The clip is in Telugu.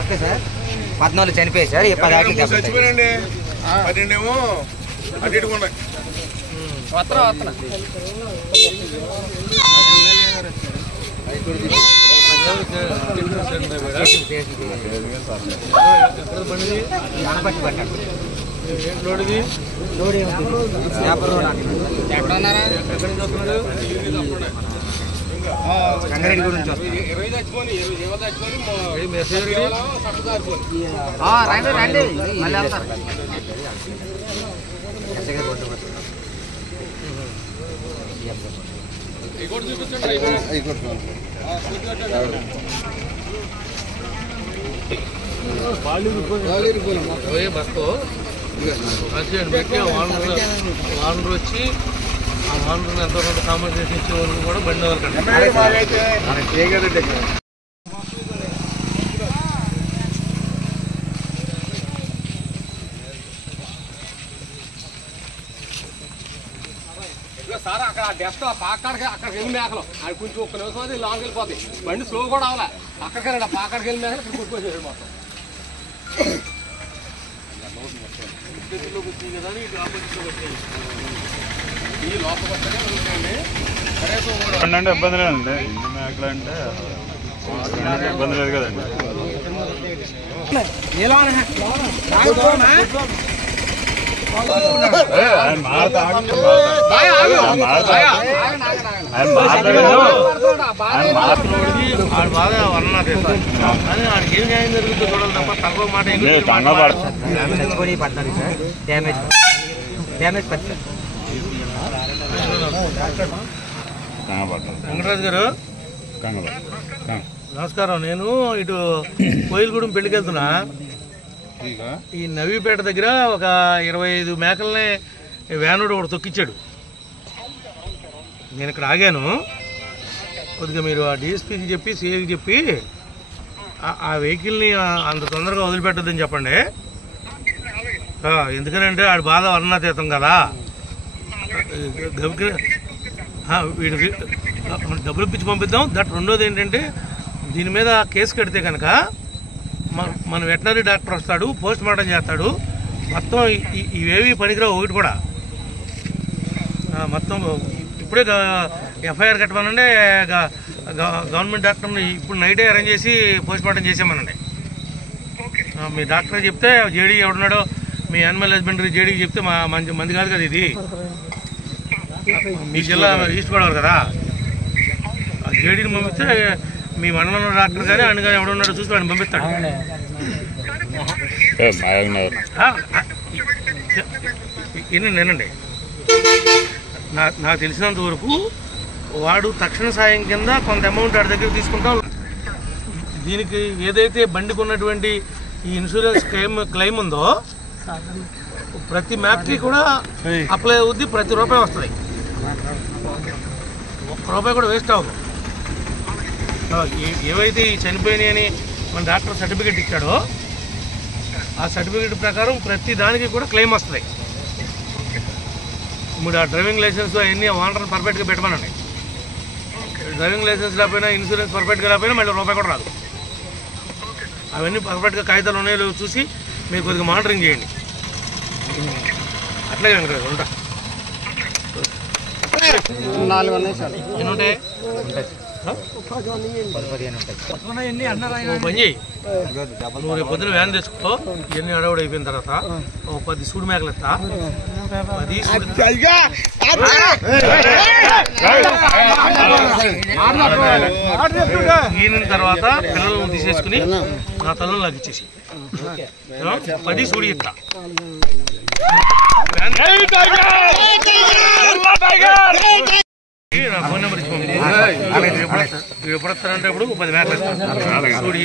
ఓకే సార్ 14 చనిపోయాయి సార్ 10 ఆటలు చచ్చిపోయారండి 12 ఏమో అటు ఇటు ఉన్నాయి వత్ర రంగారెడ్డి గురించి రండి మళ్ళీ వెళ్తారు బస్సు వానరు వచ్చి ఆ వానరు ఎంతో కొంత కాంపన్సేషన్ ఇచ్చే వరకు కూడా బండి వాళ్ళకండి సార్ అక్కడ డెస్ట్ పాకాడికి అక్కడికి వెళ్ళి మేకలు అది కొంచెం ఒక్క నిమిషం అది లాంగ్ వెళ్ళిపోతాయి బండి స్లో కూడా అవ్వాలి అక్కడికి రండి పాకాడికి వెళ్ళి మేకలు ఇక్కడ కొట్టుకొచ్చేసాడు మొత్తం ఈ లోపల వస్తేనే ఉంటాయండి అంటే ఇబ్బంది లేదండి ఇన్ని మేకలు అంటే ఇబ్బంది లేదు కదండి బాగా వర్ణనా చేస్తారు కానీ ఆడికి ఏం న్యాయం జరుగుతుందో చూడాలి తప్ప తక్కువ మాట పడుతుంది సార్ డ్యామేజ్ పడుతుంది వెంకటరాజు గారు నమస్కారం. నేను ఇటు కోయిలగూడెం పెళ్లికి వెళ్తున్నా. ఈ నవీపేట దగ్గర ఒక 25 మేకల్ని వ్యానుడు ఒకటి తొక్కిచ్చాడు. నేను ఇక్కడ ఆగాను. కొద్దిగా మీరు ఆ డిఎస్పీకి చెప్పి సిఐకి చెప్పి ఆ వెహికల్ని అంత తొందరగా వదిలిపెట్టద్దని చెప్పండి. ఎందుకనంటే ఆడి బాధ వర్ణాతీతం కదా. వీడికి డబ్బులు ఇప్పించి పంపిద్దాం. రెండోది ఏంటంటే దీని మీద కేసు కడితే కనుక మన వెటనరీ డాక్టర్ వస్తాడు, పోస్ట్ మార్టం చేస్తాడు. మొత్తం ఇవేవి పనికిరావు. ఒకటి కూడా మొత్తం ఇప్పుడే ఎఫ్ఐఆర్ కట్టమనండి. గవర్నమెంట్ డాక్టర్ని ఇప్పుడు నైటే అరేంజ్ చేసి పోస్ట్ మార్టం చేసామనండి. మీ డాక్టర్ చెప్తే జేడీ ఎవడున్నాడో మీ యానిమల్ హస్బెండరీ జేడీకి చెప్తే మంది కాదు కదా ఇది. మీ జిల్లా ఈస్ట్ గోదావరి కదా. ఆ జేడీని పంపిస్తే మీ మండలంలో డాక్టర్ కానీ అన్ని కానీ ఎవడున్నాడో చూసి వాడిని పంపిస్తాడు. వినండి, నాకు తెలిసినంత వరకు వాడు తక్షణ సాయం కింద కొంత అమౌంట్ వాడి దగ్గర తీసుకుంటాం. దీనికి ఏదైతే బండికి ఉన్నటువంటి ఈ ఇన్సూరెన్స్ క్లెయిమ్ ఉందో ప్రతి మ్యాప్కి కూడా అప్లై అవుద్ది. ప్రతి రూపాయి వస్తుంది. ఒక్క రూపాయి కూడా వేస్ట్ అవ్వదు. ఏవైతే ఈ చనిపోయినాయని మన డాక్టర్ సర్టిఫికేట్ ఇచ్చాడో ఆ సర్టిఫికేట్ ప్రకారం ప్రతి దానికి కూడా క్లెయిమ్ వస్తుంది. ఇప్పుడు ఆ డ్రైవింగ్ లైసెన్స్ అవన్నీ ఓనర్ పర్ఫెక్ట్గా పెట్టమనండి. డ్రైవింగ్ లైసెన్స్ లేకపోయినా ఇన్సూరెన్స్ పర్ఫెక్ట్గా లేకపోయినా మళ్ళీ రూపాయి కూడా రాదు. అవన్నీ పర్ఫెక్ట్గా కాగితాలు ఉన్నాయో చూసి మీరు కొద్దిగా మానిటరింగ్ చేయండి. అట్లాగే వెంకటరాజు ఉంటా. 4 ఉన్నాయి సార్. ఎన్ని ఉంటాయి? పని చేయి. నువ్వు రేపు పొద్దున వ్యాన్ తెచ్చుకో. ఇవన్నీ అడవుడు అయిపోయిన తర్వాత 10 సూడి మేకలు ఇస్తా. 10 ఈయన తర్వాత పిల్లలను తీసేసుకుని నా తల్లను నాకు ఇచ్చేసి 10 సూడి ఇస్తా. నా ఫోన్ నెంబర్ ఇచ్చి ఎప్పుడు వస్తానంటే ఇప్పుడు 10 మేకలు ఇస్తాను. సూడి